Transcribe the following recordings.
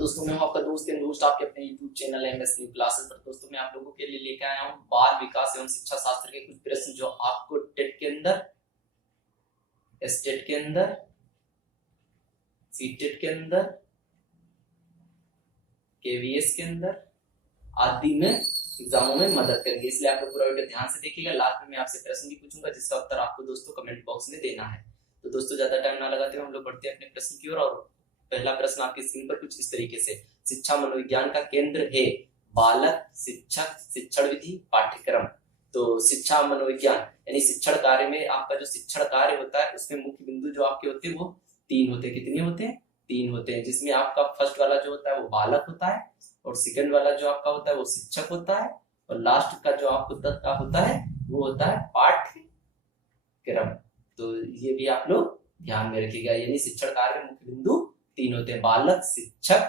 दोस्तों मैं हूं आपका दोस्त एंड होस्ट आपके अपने YouTube channel MS new classes पर। दोस्तों मैं आप लोगों के लिए लेकर आया हूं बाल विकास एवं शिक्षा शास्त्र के कुछ प्रश्न जो आपको टेट के अंदर, एसटेट के अंदर, सीटेट के अंदर, केवीएस के अंदर आदि में एग्जामों में मदद करेंगे। इसलिए आप लोग पूरा वीडियो ध्यान से देखिएगा। लास्ट में मैं आपसे प्रश्न भी पूछूंगा जिसका उत्तर आपको दोस्तों कमेंट बॉक्स में देना है। तो दोस्तों ज्यादा टाइम ना लगाते हुए हम लोग बढ़ते हैं अपने प्रश्न की ओर। और पहला प्रश्न आपकी स्क्रीन पर कुछ इस तरीके से, शिक्षा मनोविज्ञान का केंद्र है बालक, शिक्षक, शिक्षण विधि, पाठ्यक्रम। तो शिक्षा मनोविज्ञान यानी शिक्षण कार्य में आपका जो शिक्षण कार्य होता है उसमें मुख्य बिंदु जो आपके होते हैं वो 3 होते हैं। कितने होते हैं? 3 होते हैं, जिसमें आपका फर्स्ट वाला जो होता है वो बालक होता है, और सेकंड वाला जो आपका होता है वो शिक्षक होता है, और लास्ट का जो आपका होता है वो होता है पाठ्यक्रम। तो ये भी आप लोग ध्यान में रखिएगा। यानी शिक्षण कार्य में मुख्य बिंदु 3 होते हैं, बालक, शिक्षक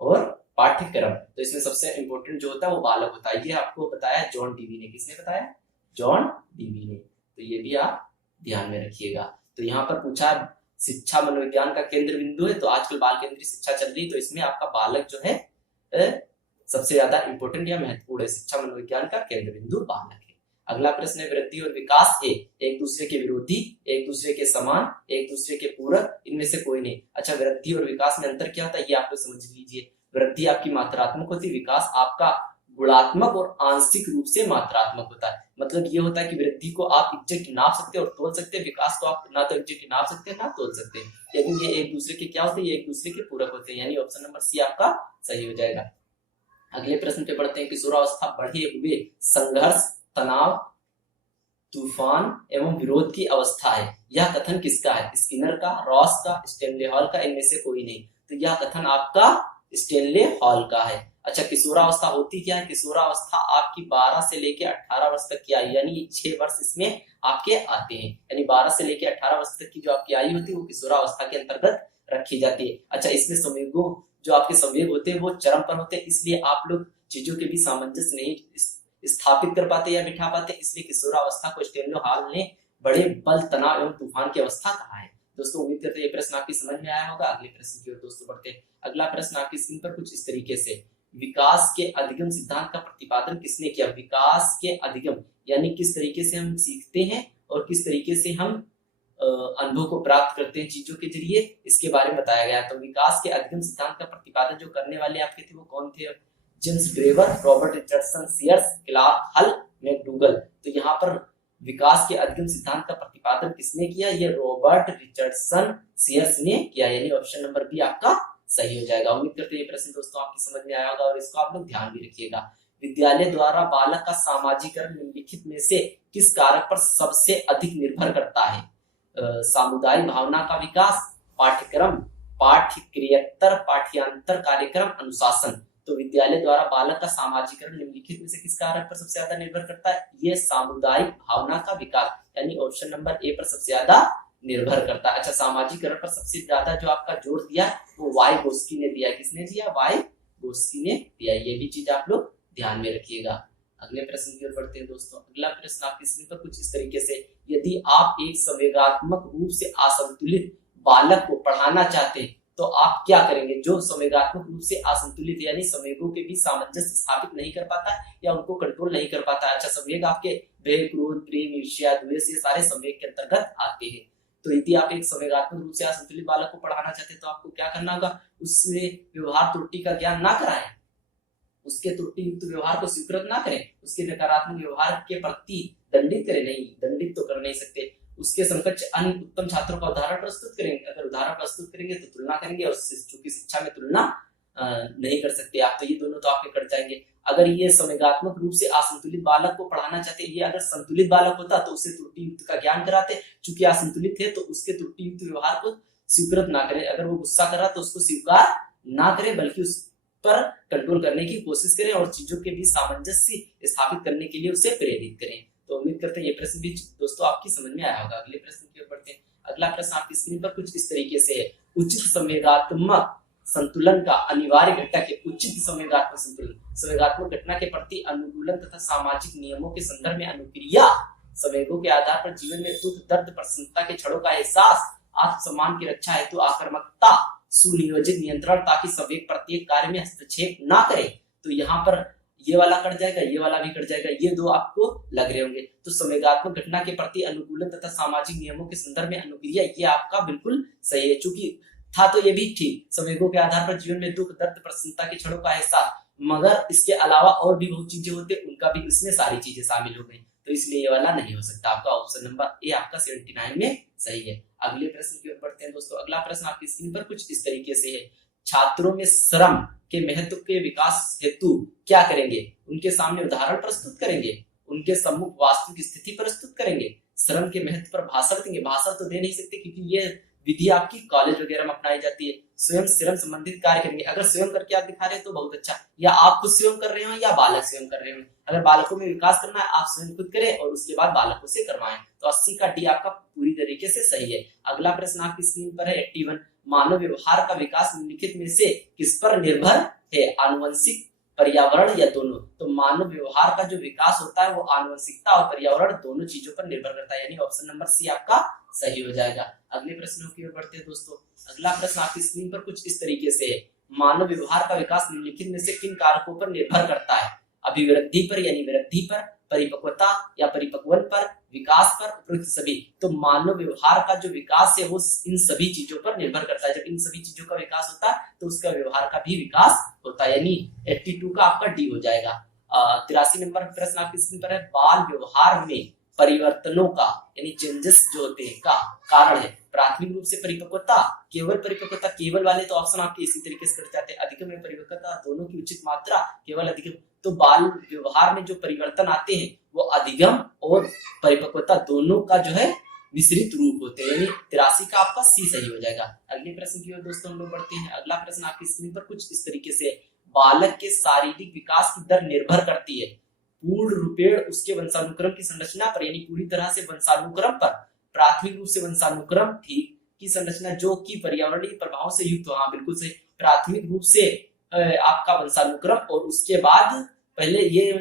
और पाठ्यक्रम। तो इसमें सबसे इंपॉर्टेंट जो होता है वो बालक होता है। ये आपको बताया जॉन डीवी ने। किसने बताया? जॉन डीवी ने। तो ये भी आप ध्यान में रखिएगा। तो यहाँ पर पूछा शिक्षा मनोविज्ञान का केंद्र बिंदु है, तो आजकल बाल केंद्रीय शिक्षा चल रही है, तो इसमें आपका बालक जो है सबसे ज्यादा इंपॉर्टेंट या महत्वपूर्ण है। शिक्षा मनोविज्ञान का केंद्र बिंदु बालक है। अगला प्रश्न है, वृद्धि और विकास है एक दूसरे के विरोधी, एक दूसरे के समान, एक दूसरे के पूरक, इनमें से कोई नहीं। अच्छा, वृद्धि और विकास में अंतर क्या होता है ये आप लोग समझ लीजिए। वृद्धि आपकी मात्रात्मक होती है, विकास आपका गुणात्मक और आंशिक रूप से मात्रात्मक होता है। मतलब ये होता है कि वृद्धि को आप एग्जैक्ट नाप सकते हैं और तोल सकते हैं, विकास को आप ना तो एग्जैक्ट नाप सकते हैं ना तोल सकते हैं। लेकिन ये एक दूसरे के क्या होते हैं? ये एक दूसरे के पूरक होते हैं। यानी ऑप्शन नंबर सी आपका सही हो जाएगा। अगले प्रश्न पे बढ़ते हैं। किशोरावस्था बढ़े हुए संघर्ष, तनाव, तूफान एवं विरोध की अवस्था है। यह कथन किसका है? स्किनर का, रॉस का, स्टेनले हॉल का, इनमें से कोई नहीं। तो यह कथन आपका स्टेनले हॉल का है। अच्छा, किशोरावस्था होती क्या है? किशोरावस्था आपकी 12 से लेके 18 वर्ष तक की आयु, यानी 6 वर्ष इसमें आपके आते हैं। यानी 12 से लेके 18 वर्ष तक की जो आपकी आयु होती है वो किशोरावस्था के अंतर्गत रखी जाती है। अच्छा, इसमें संवेगों जो आपके संवेग होते हैं वो चरम पर होते हैं, इसलिए आप लोग चीजों के भी सामंजस्य नहीं स्थापित कर पाते या बिठा पाते, इसलिए किशोरावस्था को स्टेनले हॉल ने बड़े बल, तनाव एवं तूफान की अवस्था कहा है। दोस्तों उम्मीद करते हैं ये प्रश्न आपकी समझ में आया होगा। अगले प्रश्न की ओर दोस्तों बढ़ते हैं। अगला प्रश्न आपकी स्क्रीन पर कुछ इस तरीके से, विकास के अधिगम सिद्धांत का प्रतिपादन किसने किया? विकास के अधिगम यानी किस तरीके से हम सीखते हैं और किस तरीके से हम अनुभव को प्राप्त करते हैं चीजों के जरिए, इसके बारे में बताया गया। तो विकास के अधिगम सिद्धांत का प्रतिपादन जो करने वाले आपके थे वो कौन थे? James Graver, Robert Richardson Sears, Clark Hull, McDougall. तो यहाँ पर विकास के अधिगम सिद्धांत का प्रतिपादन किसने किया? ये रॉबर्ट रिचर्डसन सीयर्स ने किया। यानी ऑप्शन नंबर बी आपका सही हो जाएगा। उम्मीद करते हैं ये प्रश्न दोस्तों आपकी समझ में आया होगा और इसको आप लोग ध्यान भी रखिएगा। विद्यालय द्वारा बालक का सामाजिकरण निम्नलिखित में से किस कारक पर सबसे अधिक निर्भर करता है? सामुदायिक भावना का विकास, पाठ्यक्रम, पाठ्यक्रियेतर, पाठ्यांतर कार्यक्रम, अनुशासन। तो विद्यालय द्वारा बालक का सामाजिकरण निम्नलिखित में से किस कारक पर सबसे ज्यादा निर्भर करता है? ये सामुदायिक भावना का विकास, यानी ऑप्शन नंबर ए पर सबसे ज्यादा निर्भर करता है। अच्छा, सामाजिकरण पर सबसे ज्यादा जो आपका जोर दिया वो वाइगोत्स्की ने दिया। किसने दिया? वाइगोत्स्की ने दिया। ये भी चीज आप लोग ध्यान में रखिएगा। अगले प्रश्न की ओर बढ़ते हैं दोस्तों। अगला प्रश्न आपकी स्क्रीन पर कुछ इस तरीके से, यदि आप एक संवेगात्मक रूप से असंतुलित बालक को पढ़ाना चाहते हैं तो आप क्या करेंगे? जो संवेगात्मक रूप से असंतुलित यानी संवेगों के बीच सामंजस्य स्थापित नहीं कर पाता है या उनको कंट्रोल नहीं कर पाता है। अच्छा, संवेग आपके भय, क्रोध, प्रेम, ईर्ष्या, द्वेष, ये सारे संवेग के अंतर्गत आते हैं। तो यदि आप एक संवेगात्मक रूप से असंतुलित बालक को पढ़ाना चाहते हैं तो आपको क्या करना होगा? उससे व्यवहार त्रुटि का ज्ञान ना कराएं, उसके त्रुटि युक्त व्यवहार को स्वीकृत ना करें, उसके नकारात्मक व्यवहार के प्रति दंडित करें। नहीं, दंडित तो कर नहीं सकते। उसके समकक्ष अन्य उत्तम छात्रों का उदाहरण प्रस्तुत करेंगे। अगर उदाहरण प्रस्तुत करेंगे तो तुलना करेंगे, और चूंकि शिक्षा में तुलना नहीं कर सकते आप, तो ये दोनों तो आपके कट जाएंगे। अगर ये संवेगात्मक रूप से असंतुलित बालक को पढ़ाना चाहते हैं, ये अगर संतुलित बालक होता तो उसे त्रुटि युक्त का ज्ञान कराते, चूंकि असंतुलित है तो उसके त्रुटि युक्त व्यवहार को स्वीकृत ना करें। अगर वो गुस्सा कर रहा तो उसको स्वीकार ना करें, बल्कि उस पर कंट्रोल करने की कोशिश करें और चीजों के बीच सामंजस्य स्थापित करने के लिए उसे प्रेरित करें। तो उम्मीद करते हैं ये प्रश्न भी दोस्तों आपकी समझ में आया होगा। अगले प्रश्न की ओर बढ़ते हैं। अगला प्रश्न आपकी स्क्रीन पर कुछ इस तरीके से है, उचित संवेगात्मक संतुलन का अनिवार्य घटक है। उचित संवेगात्मक संतुलन, संवेगात्मक घटना के प्रति अनुकूलन तथा सामाजिक नियमों के संदर्भ में अनुक्रिया, संवेगों के आधार पर जीवन में दुख, दर्द, प्रसन्नता के क्षणों का एहसास, आत्मसम्मान की रक्षा हेतु आक्रामकता, सुनियोजित नियंत्रण ताकि संवेग प्रत्येक कार्य में हस्तक्षेप ना करे। तो यहाँ पर ये वाला कट जाएगा, ये वाला भी कट जाएगा, ये दो आपको लग रहे होंगे। तो संवेगात्मक घटना के प्रति अनुकूलन तथा सामाजिक नियमों के संदर्भ में अनुक्रिया, ये आपका बिल्कुल सही है। चूंकि था तो ये भी ठीक, संवेगों के आधार पर जीवन में दुख दर्द प्रसन्नता के क्षणों का एहसास, मगर इसके अलावा और भी बहुत चीजें होती है, उनका भी इसमें सारी चीजें शामिल हो गई। तो इसलिए ये वाला नहीं हो सकता। आपका ऑप्शन नंबर ए आपका 79 में सही है। अगले प्रश्न की ओर बढ़ते हैं दोस्तों। अगला प्रश्न आपकी स्क्रीन पर कुछ इस तरीके से है, छात्रों में श्रम के महत्व के विकास हेतु क्या करेंगे? उनके सामने उदाहरण प्रस्तुत करेंगे, उनके सम्मुख वास्तविक स्थिति प्रस्तुत करेंगे, श्रम के महत्व पर भाषण देंगे। भाषण तो दे नहीं सकते क्योंकि ये विधि आपकी कॉलेज वगैरह में अपनाई जाती है। स्वयं श्रम संबंधित कार्य करेंगे। अगर स्वयं करके आप दिखा रहे हैं तो बहुत अच्छा, या आप खुद स्वयं कर रहे हो या बालक स्वयं कर रहे हो। अगर बालकों में विकास करना है, आप स्वयं खुद करें और उसके बाद बालकों से करवाएं। तो 80 का डी आपका पूरी तरीके से सही है। अगला प्रश्न आपकी स्क्रीन पर है 81, मानव व्यवहार का विकास निम्नलिखित में से किस पर निर्भर है? आनुवंशिक, पर्यावरण या दोनों? तो मानव व्यवहार का जो विकास होता है वो आनुवंशिकता और पर्यावरण दोनों चीजों पर निर्भर करता है, यानी ऑप्शन नंबर सी आपका सही हो जाएगा। अगले प्रश्नों की ओर बढ़ते हैं दोस्तों। अगला प्रश्न आपकी स्क्रीन पर कुछ इस तरीके से है, मानव व्यवहार का विकास निम्नलिखित में से किन कारकों पर निर्भर करता है? अभिवृद्धि पर यानी वृद्धि पर, परिपक्वता या परिपक्वन पर, विकास पर, उपरोक्त सभी। तो मानव व्यवहार का जो विकास है वो इन सभी चीजों पर निर्भर करता है। जब इन सभी चीजों का विकास होता है तो उसका व्यवहार का भी विकास होता है, यानी 82 का आपका डी हो जाएगा। 83 नंबर प्रश्न आपकी स्क्रीन पर है, बाल व्यवहार में परिवर्तनों का यानी चेंजेस जो होते हैं का कारण है? प्राथमिक रूप से परिपक्वता, केवल परिपक्वता, केवल वाले तो ऑप्शन आपके इसी तरीके से कट जाते हैं। अधिगम में परिपक्वता, दोनों की उचित मात्रा, केवल अधिगम। तो बाल व्यवहार में जो परिवर्तन आते हैं वो अधिगम और परिपक्वता दोनों का जो है मिश्रित रूप होते हैं, यानी 83 का आपका सी सही हो जाएगा। अगले प्रश्न की ओर दोस्तों हम लोग बढ़ते हैं। अगला प्रश्न आपकी स्क्रीन पर कुछ इस तरीके से, बालक के शारीरिक विकास की दर निर्भर करती है पूर्ण रूपेण उसके वंशानुक्रम की संरचना पर, यानी पूरी तरह से वंशानुक्रम पर, प्राथमिक रूप से वंशानुक्रम ठीक की संरचना जो कि पर्यावरणीय प्रभाव से युक्त हो। हाँ बिल्कुल सही, प्राथमिक रूप से आपका वंशानुक्रम और उसके बाद पहले ये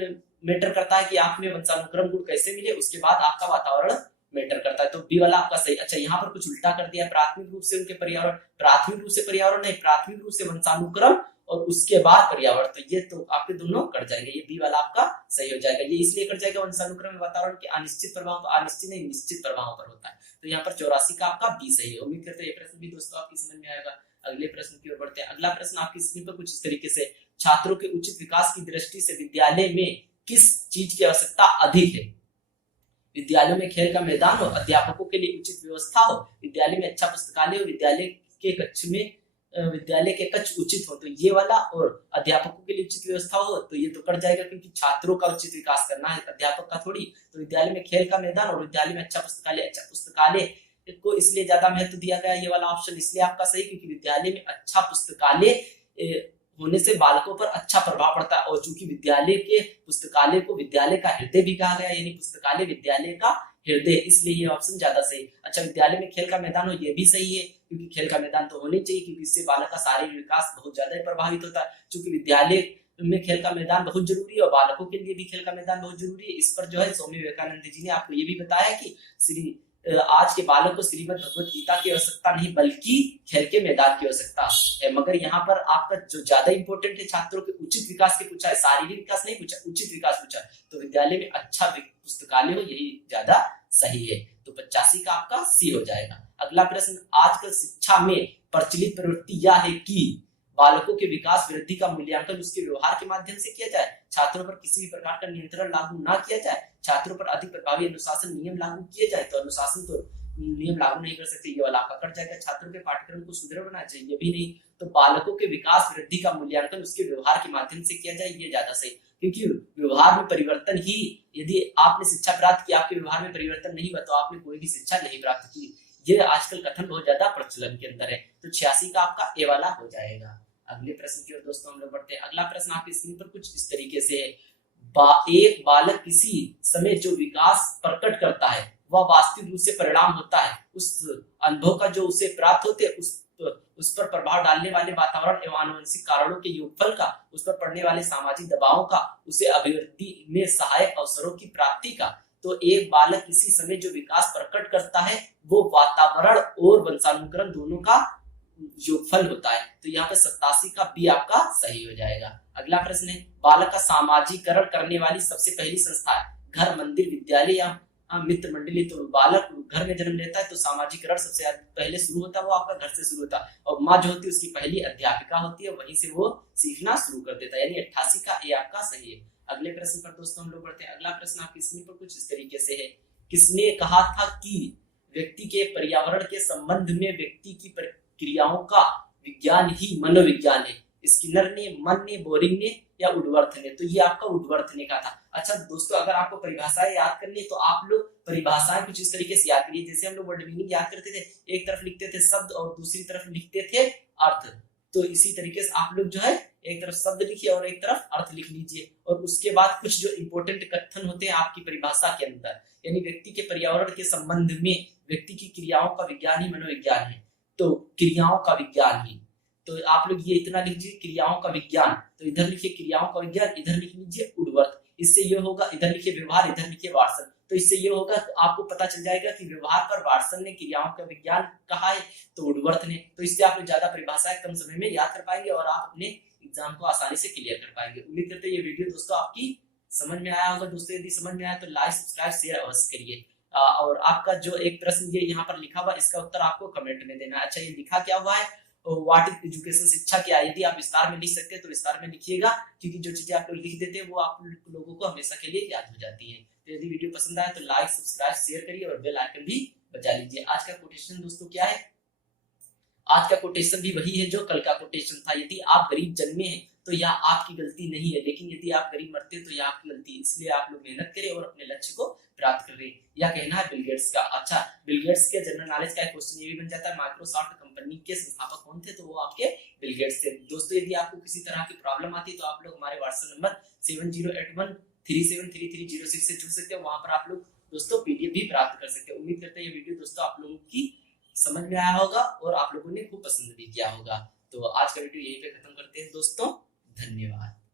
मैटर करता है कि आप में वंशानुक्रम गुण कैसे मिले, उसके बाद आपका वातावरण मैटर करता है। तो बी वाला आपका सही। अच्छा यहाँ पर कुछ उल्टा कर दिया, प्राथमिक रूप से उनके पर्यावरण, प्राथमिक रूप से पर्यावरण नहीं, प्राथमिक रूप से वंशानुक्रम और उसके बाद पर्यावरण। तो ये तो आपके दोनों कट जाएंगे, ये बी वाला आपका सही हो जाएगा। ये इसलिए कट जाएगा, वंशानुक्रम में वातावरण के अनिश्चित प्रभाव पर, अनिश्चित नहीं निश्चित प्रभाव पर होता है। तो यहाँ पर 84 का आपका बी सही है। उम्मीद करते हैं ये प्रश्न भी दोस्तों आपकी समझ में आएगा। अगले प्रश्न की ओर बढ़ते हैं। अगला प्रश्न आपकी स्क्रीन पर कुछ इस तरीके से, छात्रों के उचित विकास की दृष्टि से विद्यालय में किस चीज की आवश्यकता अधिक है? विद्यालयों में खेल का मैदान हो, अध्यापकों के लिए उचित व्यवस्था हो, विद्यालय में अच्छा पुस्तकालय हो, विद्यालय के कक्ष उचित हो। तो ये वाला और अध्यापकों के लिए उचित व्यवस्था हो तो ये तो कट जाएगा क्योंकि छात्रों का उचित विकास करना है, अध्यापक का थोड़ी। तो विद्यालय में खेल का मैदान और विद्यालय में अच्छा पुस्तकालय को इसलिए ज्यादा महत्व दिया गया, ये वाला ऑप्शन इसलिए आपका सही क्योंकि विद्यालय में अच्छा पुस्तकालय होने से बालकों पर अच्छा प्रभाव पड़ता है। और चूंकि विद्यालय के पुस्तकालय को विद्यालय का हृदय भी कहा गया, यानी पुस्तकालय विद्यालय का हृदय, इसलिए ये ऑप्शन ज्यादा सही। अच्छा विद्यालय में खेल का मैदान हो, ये भी सही है क्योंकि खेल का मैदान तो होना चाहिए क्योंकि इससे बालक का शारीरिक विकास बहुत ज्यादा प्रभावित होता है। चूंकि विद्यालय में खेल का मैदान बहुत जरूरी है और बालकों के लिए भी खेल का मैदान बहुत जरूरी है। इस पर जो है स्वामी विवेकानंद जी ने आपको ये भी बताया कि आज के बालक को श्रीमद् भगवत गीता की आवश्यकता नहीं बल्कि खेल के मैदान की आवश्यकता है। मगर यहाँ पर आपका जो ज्यादा इंपॉर्टेंट है, छात्रों के उचित विकास के पूछा है, शारीरिक विकास नहीं पूछा, उचित विकास पूछा। तो विद्यालय में अच्छा पुस्तकालय हो, यही ज्यादा सही है। तो 85 का आपका सी हो जाएगा। अगला प्रश्न, आजकल शिक्षा में प्रचलित प्रवृत्ति यह है कि बालकों के विकास वृद्धि का मूल्यांकन उसके व्यवहार के माध्यम से किया जाए, छात्रों पर किसी भी प्रकार का नियंत्रण लागू ना किया जाए, छात्रों पर अधिक प्रभावी अनुशासन नियम लागू किए जाए। तो अनुशासन तो नियम लागू नहीं कर सकते, ये वाला आपका कट जाएगा। छात्रों के पाठ्यक्रम को सुदृढ़ बनाना चाहिए, ये भी नहीं। तो बालकों के विकास वृद्धि का मूल्यांकन उसके व्यवहार के माध्यम से किया जाए, ये ज्यादा सही क्योंकि व्यवहार में परिवर्तन ही, यदि आपने शिक्षा प्राप्त की आपके व्यवहार में परिवर्तन नहीं हुआ तो आपने कोई भी शिक्षा नहीं प्राप्त की। ये आजकल कथन बहुत ज्यादा प्रचलन के अंदर है। तो 86 का आपका ए वाला हो जाएगा। अगले प्रश्न की ओर दोस्तों हम लोग बढ़ते हैं। अगला प्रश्न आपकी स्क्रीन पर कुछ इस तरीके से है, एक बालक किसी समय जो विकास प्रकट करता है वह वास्तविक रूप से परिणाम होता है उस अनुभव का जो उसे प्राप्त होते हैं, उस पर प्रभाव डालने वाले वातावरण एवं आनुवंशिक कारणों के योगफल का, उस पर पड़ने वाले सामाजिक दबावों का, उसे अभिवृद्धि में सहायक अवसरों की प्राप्ति का। तो एक बालक किसी समय जो विकास प्रकट करता है वो वातावरण और वंशानुक्रम दोनों का योगफल होता है। तो यहाँ पे 87 का बी आपका सही हो जाएगा। अगला प्रश्न है, बालक का सामाजिकरण करने वाली सबसे पहली संस्था है घर, मंदिर, विद्यालय या मित्र मंडली। तो बालक घर में जन्म लेता है तो सामाजिकरण सबसे पहले शुरू होता है, वो आपका घर से शुरू होता है, और माँ जो होती है उसकी पहली अध्यापिका होती है, वहीं से वो सीखना शुरू कर देता है, यानी 88 का ए आपका सही है। अगले प्रश्न पर दोस्तों हम लोग बढ़ते हैं। अगला प्रश्न आपकी स्क्रीन पर कुछ इस तरीके से है, किसने कहा था कि व्यक्ति के पर्यावरण के संबंध में व्यक्ति की प्रक्रियाओं का विज्ञान ही मनोविज्ञान है? स्किनर ने, मन ने, बोरिंग ने या वुडवर्थ ने? तो ये आपका वुडवर्थ ने कहा था। अच्छा दोस्तों, अगर आपको परिभाषाएं याद करनी है तो आप लोग परिभाषाएं कुछ इस तरीके से याद करिए, जैसे हम लोग वर्ड मीनिंग याद करते थे, एक तरफ लिखते थे शब्द और दूसरी तरफ लिखते थे अर्थ। तो इसी तरीके से आप लोग जो है एक तरफ शब्द लिखिए और एक तरफ अर्थ लिख लीजिए, और उसके बाद कुछ जो इंपॉर्टेंट कथन होते हैं आपकी परिभाषा के अंदर, यानी व्यक्ति के पर्यावरण के संबंध में व्यक्ति की क्रियाओं का विज्ञान ही मनोविज्ञान है। तो क्रियाओं का विज्ञान ही, तो आप लोग ये इतना लीजिए क्रियाओं का विज्ञान, तो इधर लिखिए क्रियाओं का विज्ञान, इधर लिख लीजिए वुडवर्थ। इससे ये होगा, इधर लिखिए व्यवहार, इधर लिखिए वाटसन। तो इससे ये होगा तो आपको पता चल जाएगा कि व्यवहार पर वाटसन ने, क्रियाओं का विज्ञान कहा है तो वुडवर्थ ने। तो इससे आप लोग ज्यादा परिभाषाएं कम समय में याद कर पाएंगे और आप अपने एग्जाम को आसानी से क्लियर कर पाएंगे। उम्मीद करते हैं ये वीडियो दोस्तों आपकी समझ में आया होगा। दोस्तों यदि समझ में आया तो लाइक, सब्सक्राइब, शेयर अवश्य करिए। और आपका जो एक प्रश्न ये यहाँ पर लिखा हुआ, इसका उत्तर आपको कमेंट में देना। अच्छा, ये लिखा क्या हुआ है, व्हाट इज एजुकेशन, शिक्षा क्या है? यदि आप विस्तार में लिख सकते हैं तो विस्तार में लिखिएगा, क्योंकि जो चीजें आप लोग लिख देते हैं वो आप लोगों को हमेशा के लिए याद हो जाती है। तो यदि वीडियो पसंद आए तो लाइक, सब्सक्राइब, शेयर करिए और बेल आइकन भी बजा लीजिए। आज का कोटेशन दोस्तों क्या है? आज का कोटेशन भी वही है जो कल का कोटेशन था, यदि आप गरीब जन्मे हैं तो यह आपकी गलती नहीं है, लेकिन यदि आप गरीब मरते हैं तो यह आपकी गलती है। इसलिए आप लोग मेहनत करें और अपने लक्ष्य को प्राप्त करें। यह कहना है बिल गेट्स का। अच्छा, बिल गेट्स के जनरल नॉलेज का एक क्वेश्चन ये भी बन जाता है, माइक्रोसॉफ्ट कंपनी के संस्थापक कौन थे? तो वो आपके बिल गेट्स थे। दोस्तों यदि आपको किसी तरह की प्रॉब्लम आती है तो आप लोग हमारे व्हाट्सएप नंबर 7081373306 से जुड़ सकते हैं। वहां पर आप लोग दोस्तों पीडीएफ भी प्राप्त कर सकते हैं। उम्मीद करते हैं ये वीडियो दोस्तों आप लोगों की समझ में आया होगा और आप लोगों ने खूब पसंद भी किया होगा। तो आज का वीडियो यहीं पे खत्म करते हैं दोस्तों, धन्यवाद।